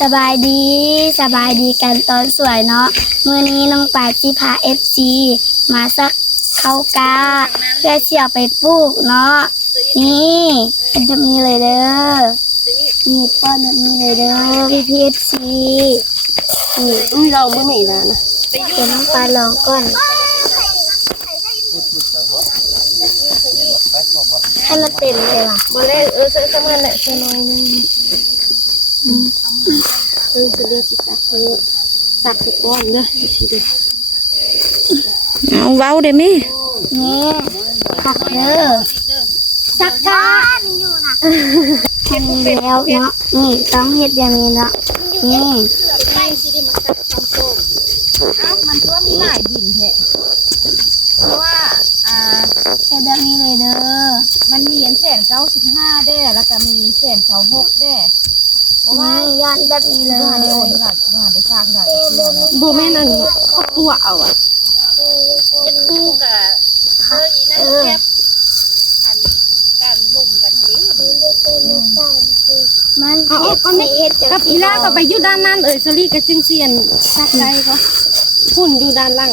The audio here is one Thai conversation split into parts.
สบายดีกันตอนสวยเนาะมื้อนี้น้องปาสิพา FC มาสักเข้ากาเพื่อเสี่ยวไปปลูกเนาะนี่เป็นแบบนี้เลยเด้อนี่ป้อนแบบนี้เลยเด้อพี่ FC นี่เราเมื่อไหร่นะเดี๋ยวน้องปาลองก่อนให้มันเต็มเลยว่ะ บอลแรกใส่สมันแหละใส่น้อยนึงสลีจิตักตักทุกก้อนเด้อทีเดียวเอาเว้าได้มั้ยนี่ผักเด้อสักกาอยู่นะเฮ็ดแล้วเนาะนี่ต้องเฮ็ดอย่างนี้เนาะนี่มันตัวมีหลายดินแท้เพราะว่าเฮ็ดแบบนี้เลยเด้อมันมี195ได้แล้วก็มี126ได้เพราะว่าย้อนแบบนี้เลยได้โอนหลักว่าได้ฝากหลักบูแม่นั่นเขาตัวเอาอ่ะเฮ็ดคู่กับอีนั่นแคบอันการลุ่มกันหั่นดิมันเฮ็ดกับอีล่าก็ไปอยู่ด้านนั้นสลีก็จึงเสียนซักได้ก็หุ่นอยู่ด้านล่าง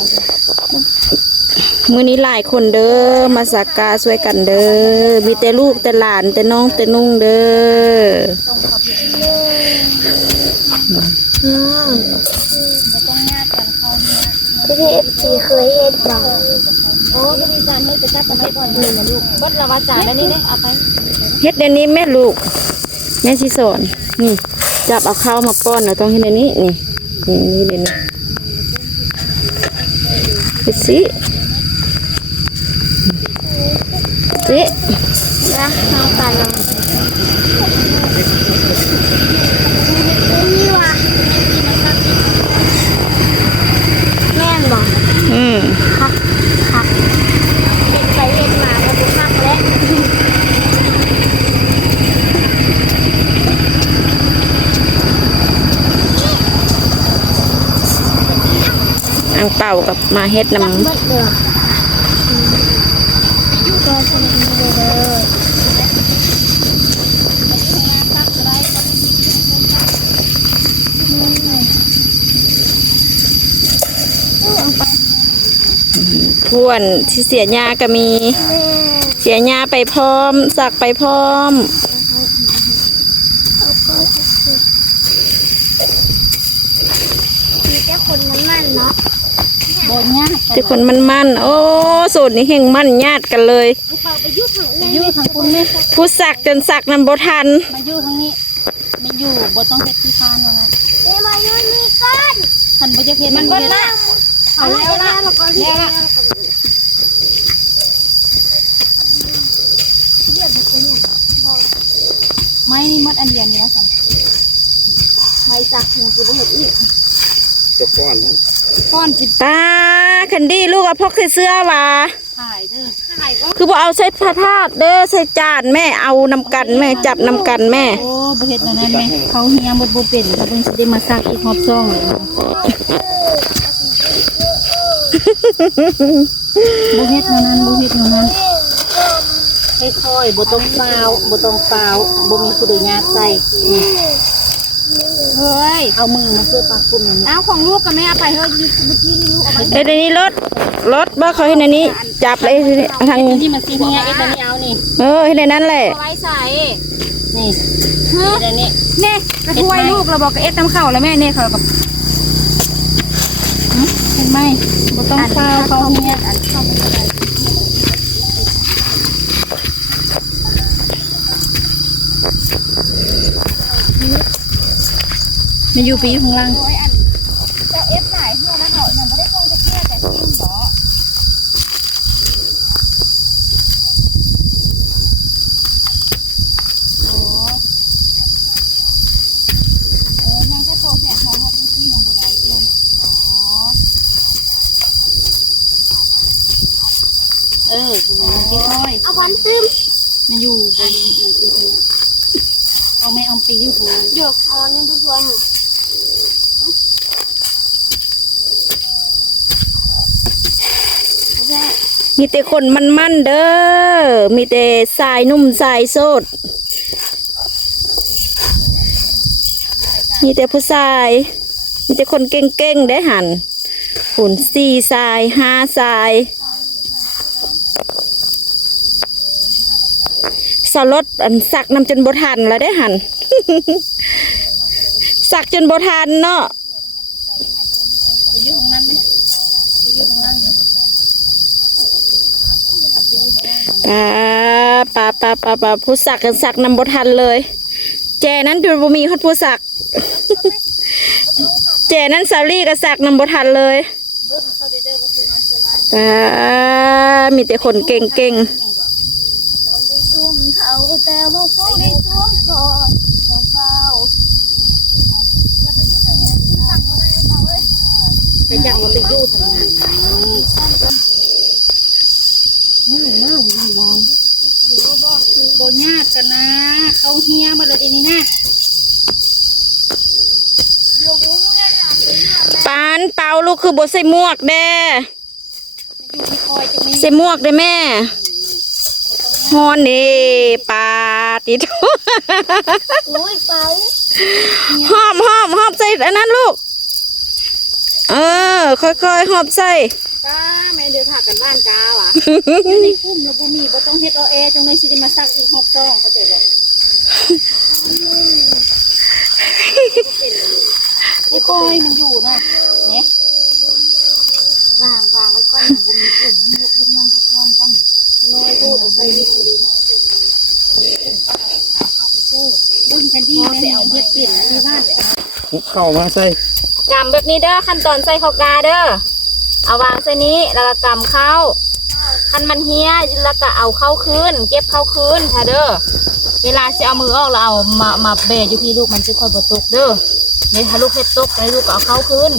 มื้อนี้หลายคนเด้อมาสักการะช่วยกันเด้อมีแต่ลูกแต่หลานแต่น้องแต่นุ่งเด้อต้องญาติกันเข้าพี่ FC เคยเฮ็ดบ่โอ้ก็มีจานให้ไปจับกันไว้ก่อนอยู่นะลูกเบิดละว่าจานแล้วนี่เอาไปเฮ็ดเดี๋ยวนี้แม่ลูกแม่สิสอนนี่จับเอาข้าวมาป้อนเราต้องเฮ็ดเดี๋ยวนี้นี่เดี๋ยวนี้ไปสินะน้องปลาลองนี่ว่ะแม่นบ่ครับเฮ็ดไปเฮ็ดมาแล้วบ่คักแล้วอังเป่ากับมาเฮ็ดนำเบิดเด้อก็สนุกเลยเด้อพวนที่เสียหญ้าก็มีเสียหญ้าไปพร้อมสักไปพร้อมมีแต่คนมันเนาะบ่ญาติแต่คนมันโอ้สูตรนี้เฮงมันญาติกันเลยอยู่ทางคุณนี่ผู้สักจนสักนำบ่ทันมาอยู่ทางนี้ไม่อยู่บ่ต้องเฮ็ดที่ทานว่างั้นมาอยู่นี่ก่อนคันบ่จะเฮ็ดมันบ่ละเอาแล้วละแล้วไม่นี่มดอันเดียวนี่แล้วสั่นไม่จักถึงสิบ่เฮ็ดอีกจะป้อนนะป้อนสิตาคันดี้ลูกเอาพกใส่เสื้อว่ะถ่ายเด้อถ่ายก็คือบ่เอาใส่พระธาตุเด้อใส่จานแม่เอานำกันแม่จับนำกันแม่โอ้บ่เฮ็ดอันนั้นแม่เขาเฮียบ่เป็นเขาเพิ่นสิได้มาซักอีกรอบ2เลยบ่เฮ็ดอันนั้นค่อยๆบ่ต้องฟาวบ่มีผู้ใดญาติใส่เฮ้ยเอามือมาเสื้อปากปุ่มอย่างนี้เอาของลูกกับแม่ไปเฮ้ยเมื่อกี้นี่ลูกเอาไปเดี๋ยวนี้รถบ่เขาเฮ็ดอันนี้จับเลยทางที่มันสิเฮียอันนี้เอานี่เฮ็ดในนั้นแหละเอาไว้ใส่นี่เดี๋ยวนี้แน่กระถ้วยลูกเราบอกกับน้ำข้าวแล้วแม่เนี่ยเขากับเห็นไหมบ่ต้องฟาวเขาเฮียอันเข้าไปใส่มันอยู่ปีข้างล่างเจ้าเอฟไหนเพื่อนนะเขายังไม่ได้คงจะเชื่อแต่ซิ่งบ่ยังแค่โทรแสงทองเขาเป็นซิ่งยังบ่ได้เพื่อนค่อยเอาวันซึมมันอยู่บนเอาไม่เอาปีอยู่ข้างล่างเดี๋ยวเอานี่ดูสวยค่ะ มีแต่คนมันเด้อมีแต่สายนุ่มสายโสด ก มีแต่ผู้ชายมีแต่คนเก่งๆได้หันหุ่น4 ทราย 5 ทรายสลดอันสักนำจนบ่ทันแล้วได้หัน สักจนบ่ทันเนาะป่าผู้สักกันสักนำบ่ทันเลยแจนั้นดูบ่มีฮอดผู้สัก แจนั้นสาลี่ก็สักนำบ่ทันเลยมีแต่คนเก่งๆ แต่ว่าเขาได้สวมก่อนต้องเฝ้า ไปจังมันไปอยู่ทำงานโบญาติกันนะเขาเฮียมาเลยทีนี้นะ ปานเปาลูกคือบ่ใส่หมวกเด้ อยู่ที่คอยตรงนี้ ใส่หมวกได้แม่ฮอนนี่ปาติโต อุ้ยเปา หอมใส่อันนั้นลูกค่อยๆหอบใส่ ก้าแม่เดือดผักกันบ้านกาวะอยู่ในคุ้มแล้วบ่มีบ่ต้องเฮ็ดเอาแอร์จังเลยสิได้มาซักอีกหอบซ่องเขาใจบ่ไม่คอยมันอยู่นะเนี่ยวางไว้ก่อนบ่มีกลุ่มยกขึ้นนั่งพักผ่อนก่อนน้อยพูดใส่ดิเบิ่งกันดีแม่เฮ็ดเป็นที่บ้าน เข้ามาใส่ กำแบบนี้เด้อขั้นตอนใส่ข้าวกาเด้อเอาวางใส่นี้แล้วก็กำเข้าคันมันเฮียแล้วก็เอาเข้าคืนเก็บเข้าคืนค่ะเด้อเวลาสิเอามือออกแล้วเอามาเบะอยู่พี่ลูกมันจะค่อยบ่ตกเด้อเนี่ยถ้าลูกเฮ็ดตกให้ลูกก็เอาเข้าคืน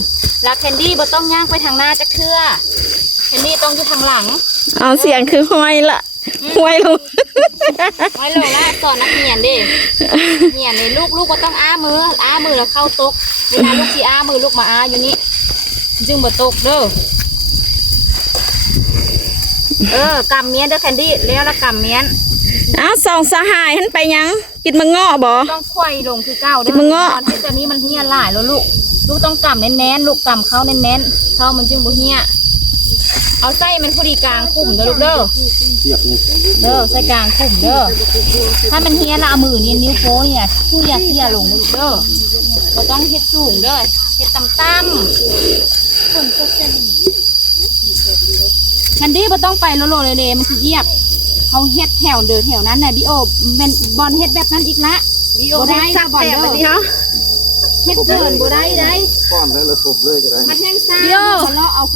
แล้วแคนดี้บ่ต้องย่างไปทางหน้าจักเทื่อแคนดี้ต้องอยู่ทางหลังเอาเสียงคือห้อยละห้อยลง ห้อยลงละสอนนักเรียนดิเรียนเลยลูกก็ต้องอ้ามือแล้วเข้าตกเวลาลูกสิอ้ามือลูกมาอ้าอยู่นี่จึงบ่ตกเด้อกำเมียนเด้อแคนดี้แล้วละกำเมียน เอาสองสหายหันไปยังกินมังงอบ่ ต้องควยลงคือเก้าเด้ มันเงาะ ตอนที่ตอนนี้มันเฮียหลายแล้วลูกต้องกำแน่นๆลูกกำเข้าแน่นๆเข้ามันจึงบ่เฮียเอาไส้มันพอดีกลางคุ่มเด้อลูกเด้อ เทียบนี่ ไส้กลางคุ่มเด้อถ้ามันเฮียละเอามือนี่นิ้วโป้เนี่ยผู้อยากเฮียลงเด้อลูกเด้อบ่ต้องเฮ็ดสูงเด้อเฮ็ดต่ำคันดี้บ่ต้องไปโลๆเลยมันสิเหยียบเขาเฮ็ดแถวเด้อแถวนั้นน่ะบิโอเป็นบอลเฮ็ดแบบนั้นอีกละบิโอได้ค่ะบอลเด้อเฮ็ดเกินบ่ได้ได้ ก้อนแล้วเราสบเลยก็ได้ มันแห้งซ่า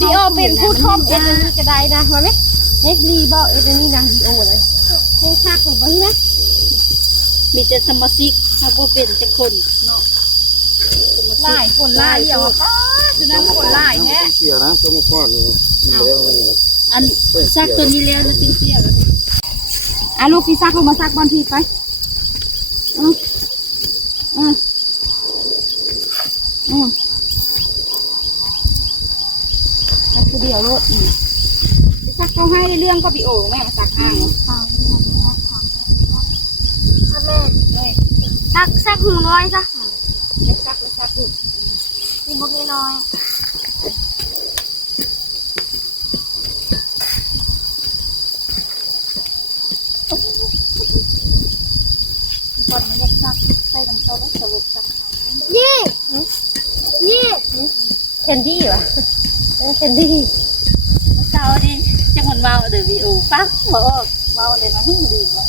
บิโอเป็นผู้ทอมเอ็นนี่ก็ได้นะมาไหมเอ็กลีบอกเอ็นนี่ดังบิโอเลยเฮ้ยคักหรือเปล่านะ มีแต่สมาชิกถ้าบ่เป็นจักคนเนาะ ลายฝนลายเดี๋ยวก็จะนั่งฝนลายแท้ เสียนะสมุก้อนนี่แล้วนี่ อันซักตัวนี้แล้วแล้วติเสียแล้วลูกสิซักลงมาซักบอลทีไปซักตัวเดียวโลดซักเขาให้เรื่องก็บิโอแม่มาซักห้าง สักหูน้อยซะ เล็กซักลูก หูบกน้อย ก่อนมันเล็กซักใส่น้ำเต้าแล้วสรุปซัก นี่ แคนดี้วะแคนดี้ เต้าดิจังหวัดวาวเดี๋ยวบิโอปั๊บบอกวาวเดี๋ยวนั้นดีกว่า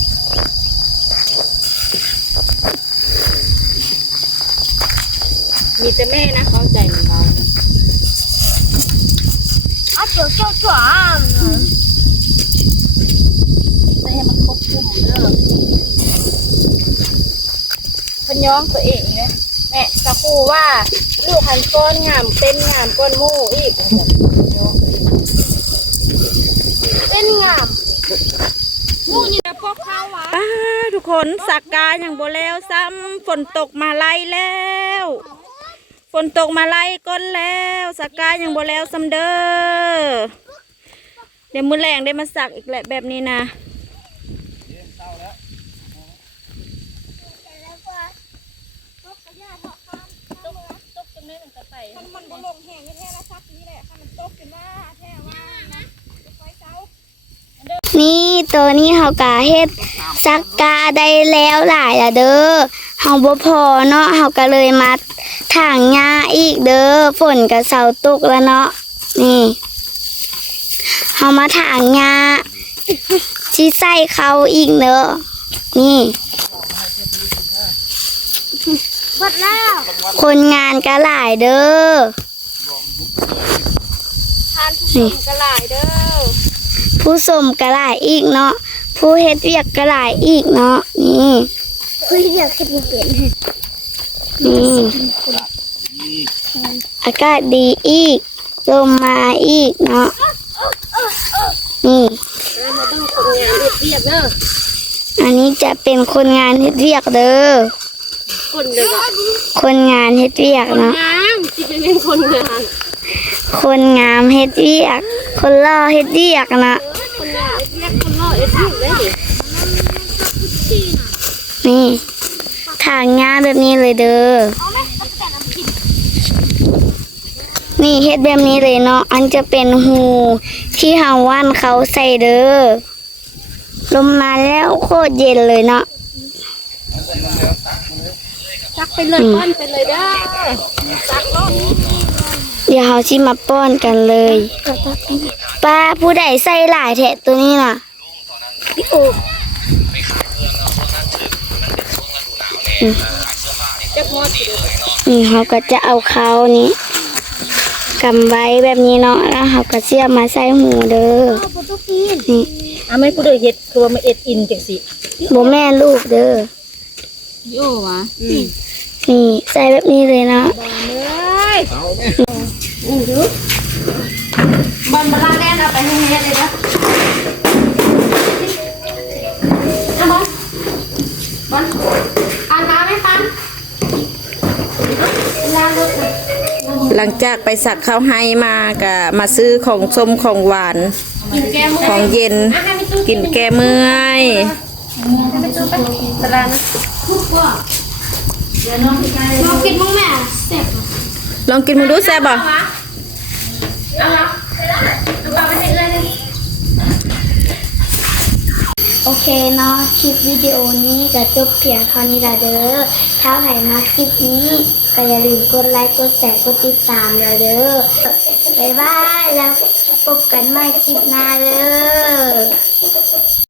มีแต่แม่นะเข้าใจมันเรา อ่ะจ๋วจ๋ว ไม่ให้มันครบคุมเด้อพย้องตัวเองนะแม่ตะคูว่าลูกหันก้อนงามเป็นงามก้อนหมูอีก เป็นงาม มูนี่นะพวกเขาวะ ป้าทุกคนสักกาอย่างบ่แล้วซ้ำฝนตกมาไล่แล้วฝนตกมาไล่ก้นแล้วสักกาอย่างบ่แล้วซ้ำเด้อเดี๋ยวมื้อแรงได้มาสักอีกแหละแบบนี้นะ มันบ่ลงแห้งแท้ๆแล้วซักนี่แหละถ้ามันตกกันว่าแท้ว่านะไฟเจ้า นี่ตัวนี้เฮากะเฮ็ดซักกาได้แล้วหลายละเด้อเฮาบ่พอเนาะเฮาก็เลยมาถางหญ้าอีกเด้อฝนก็เซาตกแล้วเนาะนี่เฮามาถางหญ้าสิใส่เขาอีกเด้อนี่ หมดแล้ว คนงานก็หลายเด้อ ทานผู้ชมก็หลายเด้อ ผู้สมก็หลายอีกเนาะผู้เฮ็ดเวียกก็หลายอีกเนาะนี่ เฮ้ยอยากเฮ็ดบ่เป็น นี่อากาศดีอีกลมมาอีกเนาะนี่ แล้วมาต้องคนงานเฮ็ดเวียกเด้อ อันนี้จะเป็นคนงานเฮ็ดเวียกเด้อ คนเด้อ คนงานเฮ็ดเวียกเนาะ งามสิเป็นคนงาน คนงามเฮ็ดเวียก คนหล่อเฮ็ดเวียกเนาะ คนงานเฮ็ดเวียกคนรอเฮ็ดเวียกได้ดิ นี่ถางหญ้าแบบนี้เลยเด้อนี่เฮ็ดแบบนี้เลยเนาะอันจะเป็นหูที่เฮาว่านเขาใส่เด้อลมมาแล้วโคตรเย็นเลยเนาะ ซักไปเลยป้อนไปเลยเด้อซักเนาะ เดี๋ยวเขาชิมาป้อนกันเลยป้าผู้ใดใส่หลายแทะตัวนี้น่ะพี่โอ จักหมด นี่เขาก็จะเอาเขานี้กำไว้แบบนี้เนาะแล้วเขาก็เสียบมาใส่หูเด้อนี่ แม่ผู้ใดเฮ็ดคือว่ามันเอ็ดอินจังสิ โบแม่ลูกเด้อ โยวะ นี่ใส่แบบนี้เลยเนาะ บอลบลาแดนเอาไปให้เฮ็ดเลยเด้อเอาบอลอ่านมาไหมปันล้างรถ หลังจากไปสักข้าวให้มาก็มาซื้อของส้มของหวาน กินแก้มือ ของเย็น ให้มีตู้ กินแก้เมื่อย ให้มีตู้ไปตลาดนะทุกว่าเดี๋ยวน้องพี่กายน้องกินมั้งแม่เสร็จ ลองกินมึงดูแซ่บบ่ เอาละเอาไปให้เลย โอเคเนาะคลิปวิดีโอนี้ก็จบเพียงเท่านี้ละเด้อถ้าใครมาคลิปนี้ก็อย่าลืมกดไลค์กดแชร์กดติดตามละเด้อบ๊ายบายแล้วพบกันใหม่คลิปหน้าเด้อ